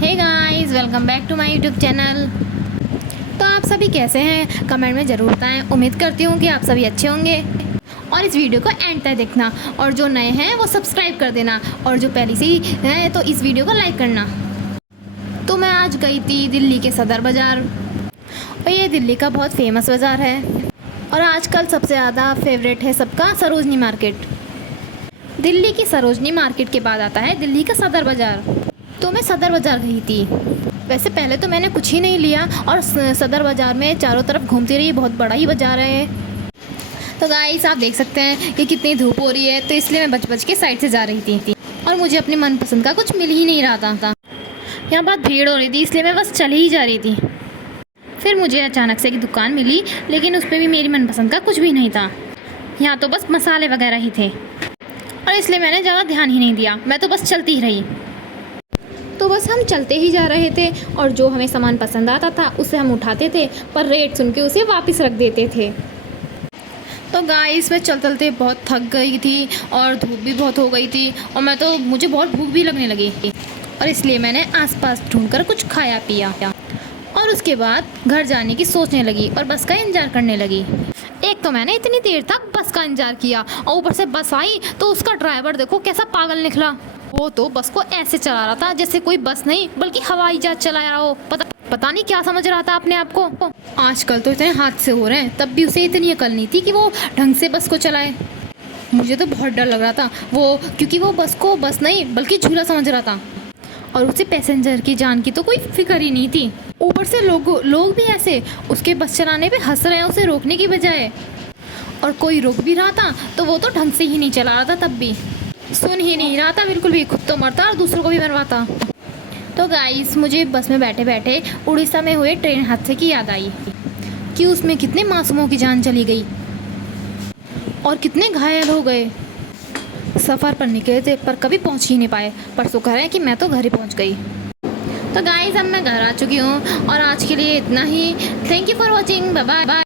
Hey guys, welcome back to my YouTube channel. तो आप सभी कैसे हैं, कमेंट में ज़रूर बताएं। उम्मीद करती हूँ कि आप सभी अच्छे होंगे और इस वीडियो को एंड तक देखना, और जो नए हैं वो सब्सक्राइब कर देना, और जो पहले से ही हैं तो इस वीडियो को लाइक करना। तो मैं आज गई थी दिल्ली के सदर बाज़ार, और ये दिल्ली का बहुत फेमस बाज़ार है और आजकल सबसे ज़्यादा फेवरेट है सबका सरोजनी मार्केट। दिल्ली की सरोजनी मार्केट के बाद आता है दिल्ली का सदर बाज़ार। तो मैं सदर बाज़ार गई थी। वैसे पहले तो मैंने कुछ ही नहीं लिया और सदर बाज़ार में चारों तरफ घूमती रही। बहुत बड़ा ही बाज़ार है। तो गाइस, आप देख सकते हैं कि कितनी धूप हो रही है, तो इसलिए मैं बच के साइड से जा रही थी और मुझे अपने मनपसंद का कुछ मिल ही नहीं रहा था। यहाँ बहुत भीड़ हो रही थी, इसलिए मैं बस चली ही जा रही थी। फिर मुझे अचानक से एक दुकान मिली, लेकिन उस पर भी मेरी मनपसंद का कुछ भी नहीं था। यहाँ तो बस मसाले वगैरह ही थे और इसलिए मैंने ज़्यादा ध्यान ही नहीं दिया। मैं तो बस चलती ही रही। तो बस हम चलते ही जा रहे थे और जो हमें सामान पसंद आता था उसे हम उठाते थे, पर रेट सुन के उसे वापस रख देते थे। तो गाइस, मैं चलते चलते बहुत थक गई थी और धूप भी बहुत हो गई थी, और मुझे बहुत भूख भी लगने लगी, और इसलिए मैंने आसपास ढूंढकर कुछ खाया पिया और उसके बाद घर जाने की सोचने लगी और बस का इंतज़ार करने लगी। एक तो मैंने इतनी देर तक बस का इंतज़ार किया और ऊपर से बस आई तो उसका ड्राइवर देखो कैसा पागल निकला। वो तो बस को ऐसे चला रहा था जैसे कोई बस नहीं बल्कि हवाई जहाज चला रहा हो। पता नहीं क्या समझ रहा था अपने आप को। आजकल तो इतने हादसे हो रहे हैं, तब भी उसे इतनी अकल नहीं थी कि वो ढंग से बस को चलाए। मुझे तो बहुत डर लग रहा था क्योंकि वो बस को बस नहीं बल्कि झूला समझ रहा था, और उसे पैसेंजर की जान की तो कोई फिक्र ही नहीं थी। ऊपर से लोग भी ऐसे उसके बस चलाने पे हंस रहे हैं उसे रोकने की बजाय, और कोई रोक भी रहा था तो वो तो ढंग से ही नहीं चला रहा था, तब भी सुन ही नहीं रहा था बिल्कुल भी। खुद तो मरता और दूसरों को भी मरवाता। तो गाइस, मुझे बस में बैठे बैठे उड़ीसा में हुए ट्रेन हादसे की याद आई कि उसमें कितने मासूमों की जान चली गई और कितने घायल हो गए। सफ़र पर निकले थे पर कभी पहुंच ही नहीं पाए, पर शुक्र है कि मैं तो घर ही पहुंच गई। तो गाइस, अब मैं घर आ चुकी हूँ और आज के लिए इतना ही। Thank you for watching. Bye bye.